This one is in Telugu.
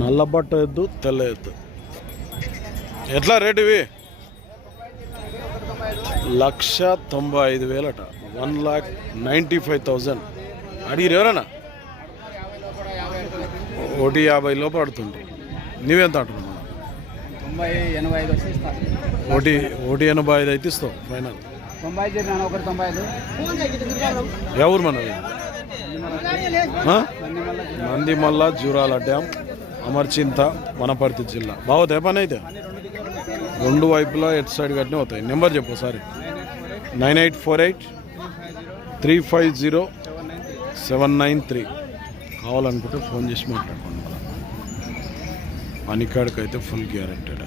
నల్లబట్ట ఎద్దు తెల్ల ఎద్దు ఎట్లా రేటు ఇవి 1,95,000 అట. 1,95,000 అడిగిరు ఎవరన్నా? 1,50 లోపు పడుతుంది. నువ్వెంత అంటున్నావు? 1,85 అయితే ఇస్తావు ఫైనల్. ఎవరు మనది? నందిమల్ల జూరాల డ్యామ్, అమర్చింత, వనపర్తి జిల్లా. బాగుతాయి పని అయితే రెండు వైపులా ఎటు సైడ్ కట్టినే అవుతాయి. నెంబర్ చెప్పు ఒకసారి. 9848-350-793. కావాలనుకుంటే ఫోన్ చేసి మాట్లాడుకోండి. పనికాడికైతే ఫుల్ గ్యారెంటెడ్.